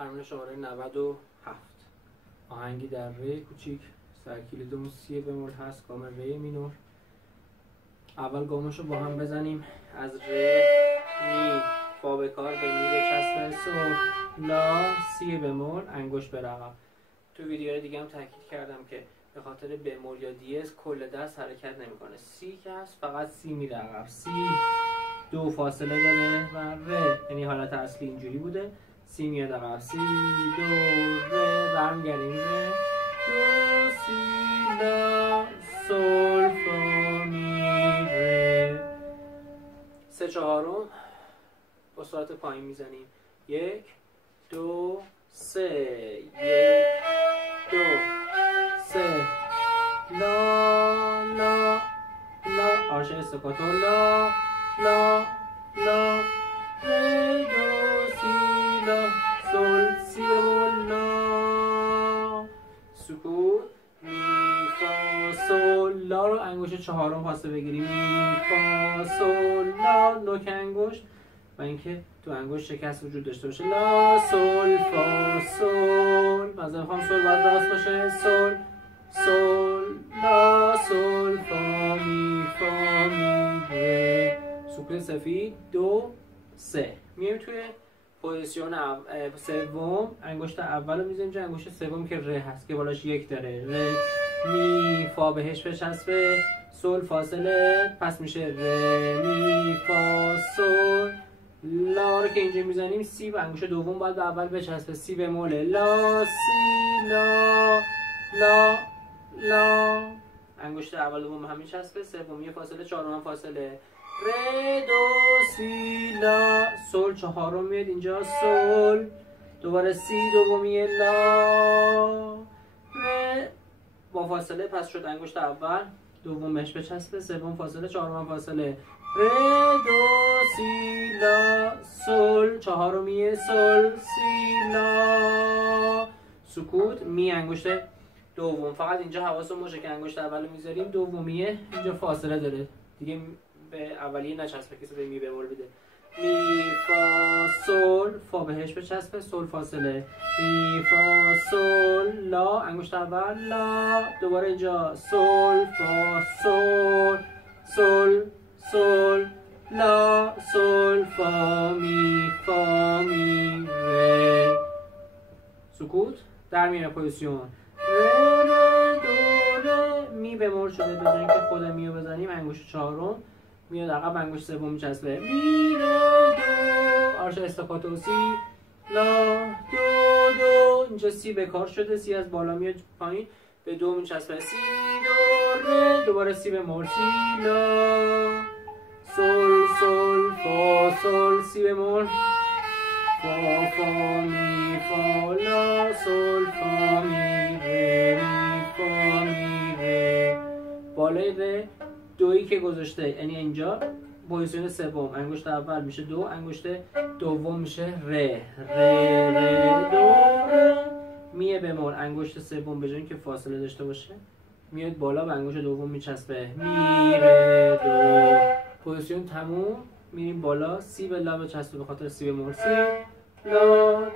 فرمون شماره 97. آهنگی در ری کوچیک، سرکلیدمون سی بمول هست، گام ری مینور. اول گامشو با هم بزنیم. از ری، می، فا به کار، به می بچسبه، سول، لا، سی بمول، انگشت به رقم. تو ویدیوهای دیگه هم تاکید کردم که به خاطر بمول یا دیز کل دست حرکت نمیکنه. سی که هست فقط سی میره عقب. سی دو فاصله داره و ر، یعنی حالت اصلی اینجوری بوده. سی میاد عقب، سی دو ر، برمیگردیم ر دو سی لا سول فا می ر. سه چهارم با سرعت پایین میزنیم. یک دو سه، یک دو سه، لا لا لا، آرش استکاتو، لا لا لا، ری دو سی لا سول سی بمول لا، سکوت، می فا سول لا رو انگشت چهارم خواسته بگیریم. می فا سول لا، نوک انگشت و اینکه تو انگشت شکست وجود داشته باشه. لا سول فا سول، مثلا میخوام سول باید راست باشه. سول سول لا سول فا می ره. سکوت سفید دو سه. میایم توی پوزیشن سوم. انگشت اول رو میزنیم جای انگشت سوم که ره هست که بالاش یک داره. ره می فا بهش بچسبه، سول فاصله، پس میشه ره می فا سول. لا رو که اینجا میزنیم سی و انگشت دوم باید به اول بچسبه. سی بمول، لا سی لا لا لا، انگشت اول دوم هم میچسبه. سومی فاصله، چهارم فاصله. ر دو سی لا سول، چهارم میاد اینجا سول، دوباره سی دومی لا ر با فاصله، پس شد انگشت اول دوم بهش بچسبه، سوم فاصله، چهارم فاصله. ر دو سی لا سول، چهارمی سول سی لا، سکوت، می انگشت دوم. فقط اینجا حواسمون باشه که انگشت اول رو میذاریم، دومیه اینجا فاصله داره دیگه، به اولیه نچسبه کسی به می بمول بده. می فا سول، فا بهش بچسبه، سول فاصله. می فا سول لا، انگشت اول لا، دوباره اینجا سول فا سول سول سول لا سول فا می ره. سکوت، در میره پوزیشن ره ره دو ره. می بمول شده، به جای اینکه خود میو بزنیم انگشت چهارم میاد عقب، انگشت سوم میچسبه. می ره دو، آرش استکاتو، سی لا دو دو. اینجا سی به کار شده، سی از بالا میاد پایین به دو میچسبه. سی دو ره، دوباره سی بمول، سی لا سول سول فا سول، سی بمول، فا فا می فا لا سول فا می ره می فا می ره. بالای ره دویی که گذاشته، یعنی اینجا پوزیشن سوم، انگشت اول میشه دو، انگشت دوم میشه ره ره ره دو ره. میه بمول، انگشت سوم به جای اینکه فاصله داشته باشه میاد بالا و انگشت دوم میچسبه. می ره دو، پوزیشن تموم. میریم بالا، سی به لا بچسبه به خاطر سی بمول، سی لا دو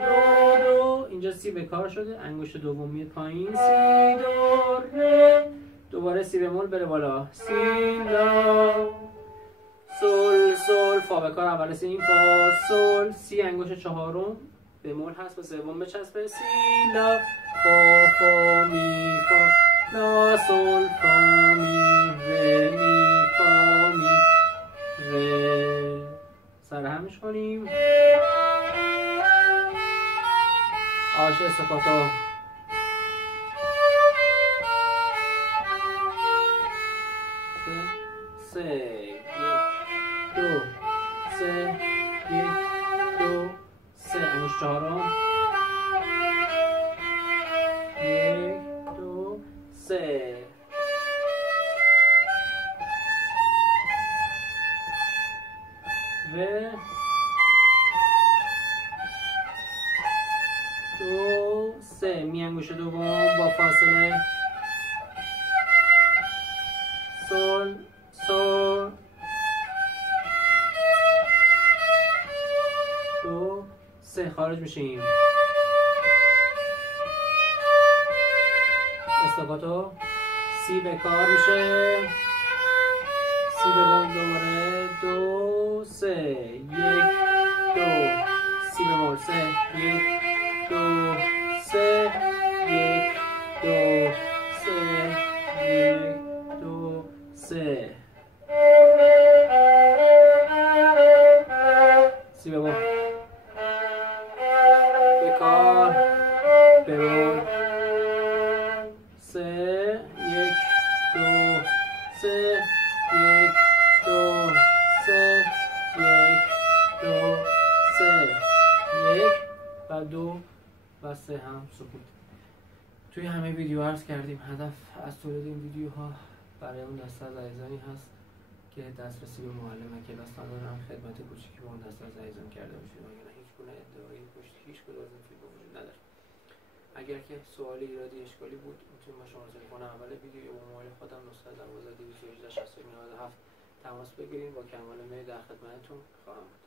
دو. اینجا سی به کار شده، انگشت دوم میاد پایین، سی دو ره، دوباره سی بمول بره بالا، سی لا سول سول فا به کار، اول سی فا سول، سی انگشت چهارم بمول هست به سوم بچسبه، سی لا فا فا می فا لا سول فا می ره می فا می ره. سر همش کنیم. آرش استکاتو. سه یک دو سه یک دو سه، انگشت چهارم، یک دو سه. ره دو سه، می انگشت دوم با فاصله، سول سول دو سه، خارج میشیم. استاکاتو، سی به کار میشه، سی بمول دوباره، دو سه، یک دو، سی بمول سه، یک دو سه، یک دو سه، یک دو سه، سی بمول به کار، بمول سه، یک دو سه، یک دو سه، یک دو سه، یک و دو و سه هم سکوت. توی همه ویدیو عرض کردیم هدف از تولید این ویدیوها برای اون دسته از عزیزانی هست که دسترسی به معلم کلاس ندارن، خدمت کوچیکی به اون دسته از عزیزان کرده باشید وگرنه هیچ گونه ادعایی پشت هیچ کدوم از این فیلم‌ها وجود نداره. اگر که سوال ایرادی اشکالی بود میتونید با شماره تلفن اول ویدیو یا با موبایل خودم 912 218 69 97 تماس بگیرید. با کمال میل در خدمتتون خواهم بود.